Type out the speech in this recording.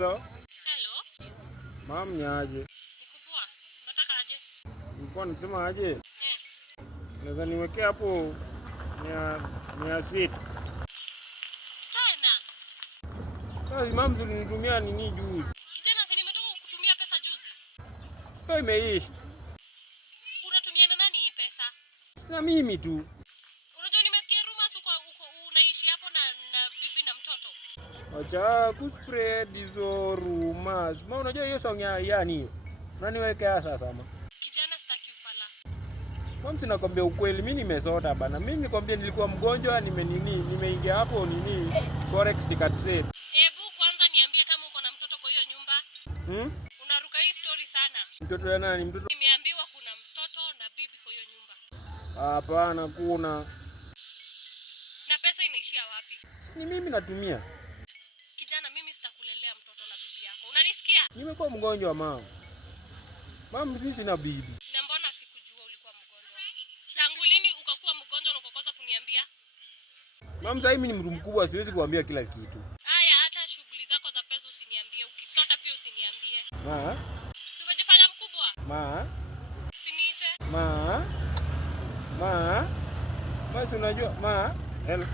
Hello. Hello. Mam ni aje? Niko poa. Unataka aje? Nilikuwa nasema aje? Eh. Naweza niwekea hapo mia sita. Tena. Sasa mam zilinitumia nini juzi? Kijana, si nimetoka kukutumia pesa juzi. Sasa imeisha. Unatumia na nani hii pesa? Na mimi tu. Unajua nimesikia rumors uko unaishi hapo na bibi na mtoto. Acha kuspread hizo rumors. Ma unajua hiyo song ya yani. Unaniwekea sasa ama? Kijana, sitaki ufala. Mam sinakwambia ukweli, mimi nimesota bana. Mimi nikwambia nilikuwa mgonjwa, nimeingia hapo forex nikatrade. Hebu kwanza niambie kama uko na mtoto kwa hiyo nyumba. Unaruka hii story sana. Mtoto ya nani? Mtoto. Nimeambiwa kuna mtoto na bibi kwa hiyo nyumba. Hapana, kuna. Na pesa inaishia wapi? Ni mimi natumia. Kijana, mimi sitakulelea mtoto na bibi yako. Unanisikia? Nimekuwa mgonjwa mama. Mama mimi sina bibi. Na mbona sikujua ulikuwa mgonjwa? Tangu lini ukakuwa mgonjwa na ukakosa kuniambia? Mama sasa mimi ni mtu mkubwa, siwezi kuambia kila kitu. Haya, hata shughuli zako za pesa usiniambie. Ukisota pia usiniambie. Ma? Si umejifanya mkubwa? Ma? Usiniite. Ma? Ma? Basi unajua ma? Hello.